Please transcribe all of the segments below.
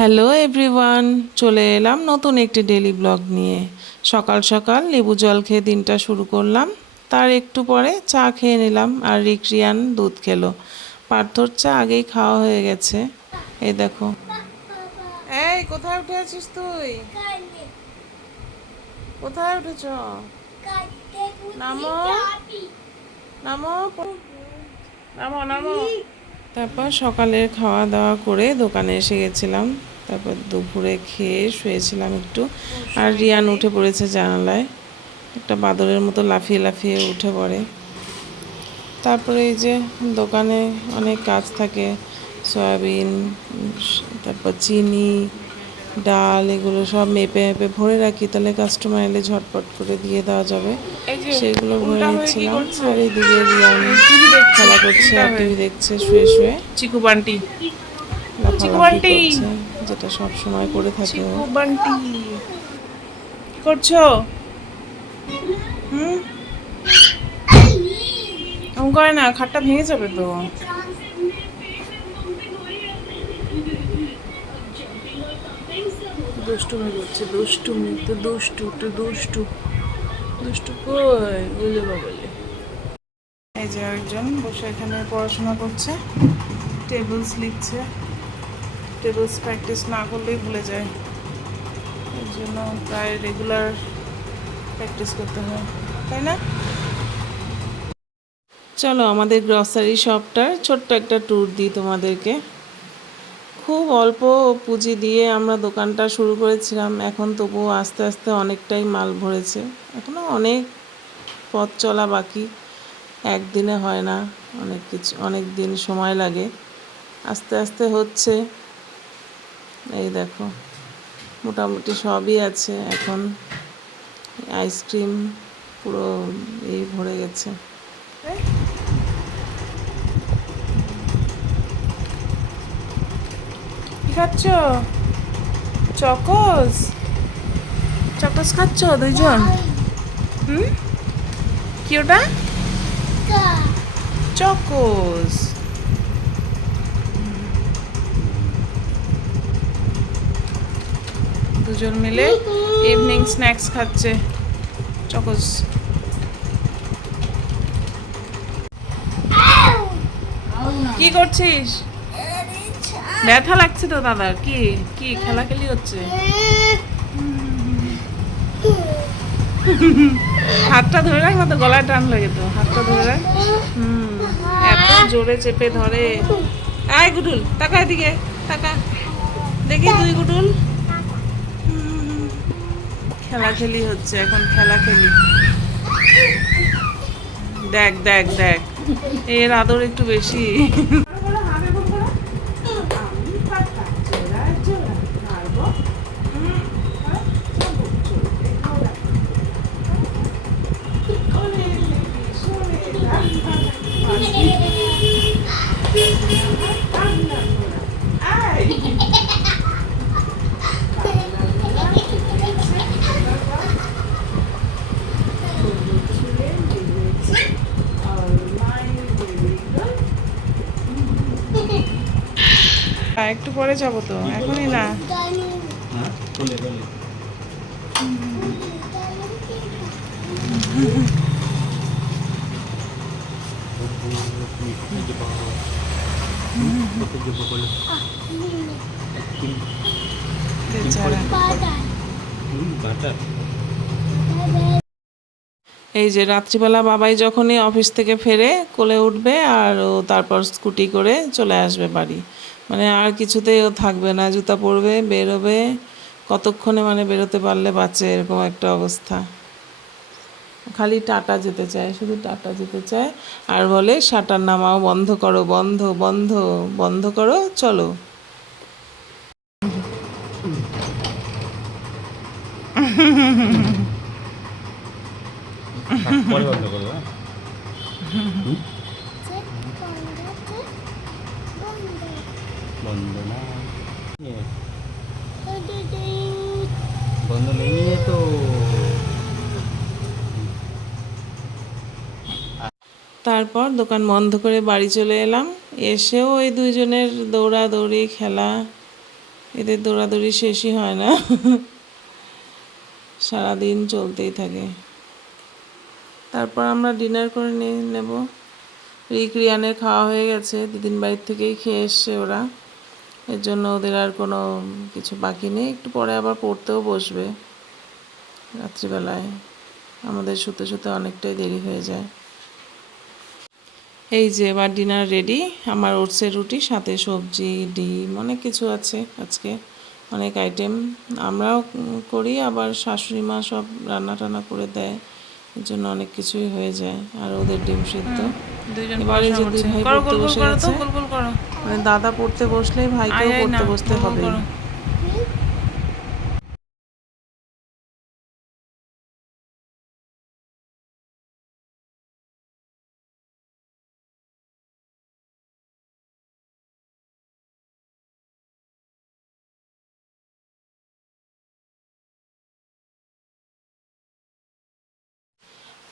Hello everyone চলে এলাম নতুন একটি ডেলি ব্লগ নিয়ে। সকাল সকাল লেবু জল খেয়ে দিনটা শুরু করলাম। তার একটু পরে চা খেয়ে নিলাম আর রিক্রিয়ান দুধ খেলো। পার্থর চা আগেই খাওয়া হয়ে গেছে। এই দেখো। এই কোথায় উঠে আছিস তুই? কোথায় উঠেছ? নামো। নামো। নামো নামো। তারপর সকালের খাওয়া দাওয়া করে দোকানে এসে গেছিলাম। তারপর দুপুরে খেয়ে শুয়েছিলাম একটু। আর রিয়ান উঠে পড়েছে জানালায়। একটা বাদরের মতো লাফিয়ে লাফিয়ে উঠে পড়ে। তারপরে এই যে দোকানে অনেক কাজ থাকে। সয়াবিন তারপর চিনি ডাল এগুলো সব মেপে মেপে ভরে রাখি। তাহলে কাস্টমার এলে ঝটপট করে দিয়ে দেওয়া যাবে। সেগুলো ভরে নিচ্ছিলাম। আর এদিকে রিয়ান খেলা করছে আর টিভি দেখছে শুয়ে শুয়ে। চিকু বান্টি লাফালাফি বান্টি। করছে। যেটা সব সময় করে থাকে। করছ? হুম? করে না, খাটটা ভেঙে যাবে তো। দুষ্টুমি করছে, দুষ্টুমি, তো দুষ্টু তো দুষ্টু। দুষ্টু কই? বলে বাবলে এই যে একজন বসে এখানে পড়াশোনা করছে, টেবিলস লিখছে। টেবিলস প্র্যাকটিস না করলেই ভুলে যায়। এর জন্য প্রায় রেগুলার প্র্যাকটিস করতে হয়, তাই না? চলো আমাদের গ্রসারি শপটার ছোট্ট একটা ট্যুর দিই তোমাদেরকে। খুব অল্প পুঁজি দিয়ে আমরা দোকানটা শুরু করেছিলাম, এখন তবুও আস্তে আস্তে অনেকটাই মাল ভরেছে। এখনও অনেক পথ চলা বাকি, একদিনে হয় না, অনেক কিছু, অনেক দিন সময় লাগে। আস্তে আস্তে হচ্ছে। এই দেখো মোটামুটি সবই আছে এখন। আইসক্রিম পুরো এই ভরে গেছে। কি খাচ্ছ? চকোস? চকোস খাচ্ছ দুইজন? হুম? কি ওটা? চকোস। দুজন মিলে ইভিনিং স্ন্যাক্স খাচ্ছে। চকোস কি করছিস? ব্যথা লাগছে তো দাদা কি? কি? খেলাখেলি হচ্ছে। হাতটা ধরে রাখ তো গলায় টান লাগে তো। হাতটা ধরে রাখ। হুম। এত জোরে চেপে ধরে। আয় গুডুল তাকা এদিকে। তাকা। দেখি তুই গুডুল। খেলাখেলি হচ্ছে এখন খেলা খেলি দেখ দেখ দেখ। এর আদর একটু বেশি। একটু পরে যাব তো, এখনই না। এই যে রাত্রিবেলা বাবাই যখনই অফিস থেকে ফেরে কোলে উঠবে আর ও তারপর স্কুটি করে চলে আসবে বাড়ি। মানে আর কিছুতেই থাকবে না, জুতা পরবে, বেরোবে, কতক্ষণে মানে বেরোতে পারলে বাচ্চা এরকম একটা অবস্থা। খালি টাটা যেতে চায়, শুধু টাটা যেতে চায়, আর বলে, শাটার নামাও, বন্ধ করো, বন্ধ বন্ধ বন্ধ করো, চলো। বন্ধ করব বন্ধ না বন্ধ নেই তো তারপর দোকান বন্ধ করে বাড়ি চলে এলাম। এসেও ওই দুইজনের দৌড়াদৌড়ি খেলা। এদের দৌড়াদৌড়ি শেষই হয় না। সারাদিন চলতেই থাকে। তারপর আমরা ডিনার করে নিয়ে নেব। রিক্রিয়ানের খাওয়া হয়ে গেছে। দুদিন বাড়ির থেকেই খেয়ে এসছে ওরা। এর জন্য ওদের আর কোনো কিছু বাকি নেই। একটু পরে আবার পড়তেও বসবে রাত্রিবেলায়। আমাদের শুতে শুতে অনেকটাই দেরি হয়ে যায়। এই যে এবার ডিনার রেডি আমার ওটসের রুটি, সাথে সবজি, ডিম, অনেক কিছু আছে আজকে। অনেক আইটেম আমরাও করি, আবার শাশুড়ি মা সব রান্না টান্না করে দেয়। এর জন্য অনেক কিছুই হয়ে যায় আর ওদের ডিম সিদ্ধ। এবারে। ভাই পড়তে বসে মানে দাদা পড়তে বসলেই ভাইকেও পড়তে বসতে হবে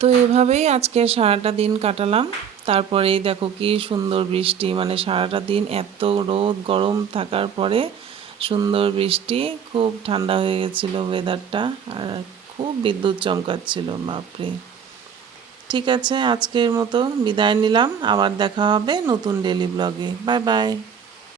তো এভাবেই আজকে সারাটা দিন কাটালাম। তারপরেই দেখো কি সুন্দর বৃষ্টি মানে সারাটা দিন এত রোদ গরম থাকার পরে সুন্দর বৃষ্টি, খুব ঠান্ডা হয়ে গেছিল ওয়েদারটা আর খুব বিদ্যুৎ চমকাচ্ছিল, বাপরে। ঠিক আছে, আজকের মতো বিদায় নিলাম, আবার দেখা হবে নতুন ডেলি ব্লগে বাই বাই